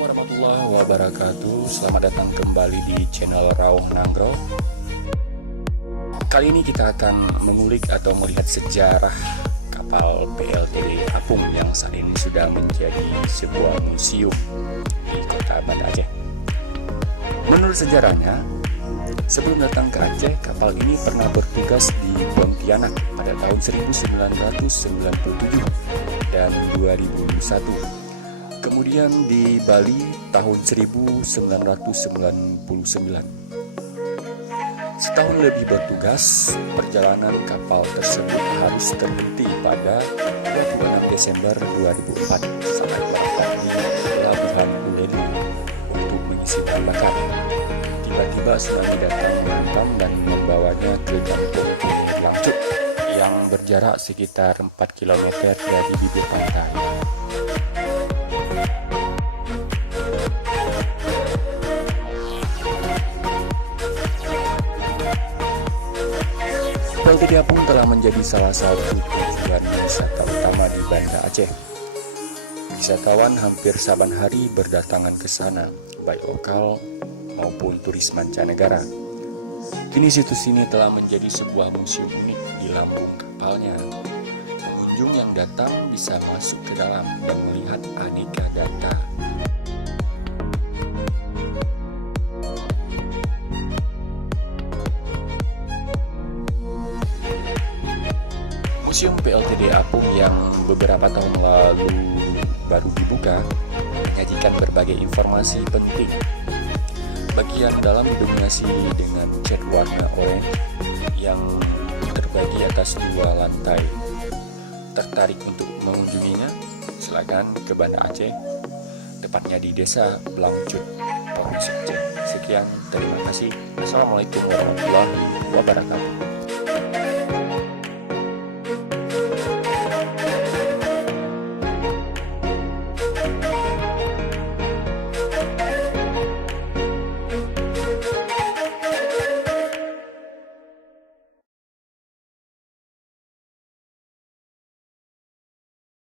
warahmatullahi wabarakatuh. Selamat datang kembali di channel Raung Nanggro. Kali ini kita akan mengulik atau melihat sejarah kapal PLTD Apung yang saat ini sudah menjadi sebuah museum di kota Banda Aceh. Menurut sejarahnya, sebelum datang ke Aceh, kapal ini pernah bertugas di Pontianak pada tahun 1997 dan 2001. Kemudian di Bali tahun 1999. Setahun lebih bertugas, perjalanan kapal tersebut harus terhenti pada 26 Desember 2004 saat berangkat di Pelabuhan Uleli untuk mengisi bahan bakar. Tiba-tiba tsunami datang menghantam dan membawanya ke kampung Kunir Langcut yang berjarak sekitar 4 km dari bibir pantai. PLTD Apung telah menjadi salah satu tujuan wisata utama di Banda Aceh. Wisatawan hampir saban hari berdatangan ke sana, baik lokal maupun turis mancanegara. Kini situs ini telah menjadi sebuah museum unik di lambung kapalnya. Pengunjung yang datang bisa masuk ke dalam dan melihat aneka data. Museum PLTD Apung yang beberapa tahun lalu baru dibuka menyajikan berbagai informasi penting. Bagian dalam didominasi dengan cat warna oranye yang terbagi atas 2 lantai. Tertarik untuk mengunjunginya? Silakan ke Banda Aceh, tepatnya di Desa Blangcut, Provinsi Aceh. Sekian, terima kasih. Assalamualaikum warahmatullahi wabarakatuh.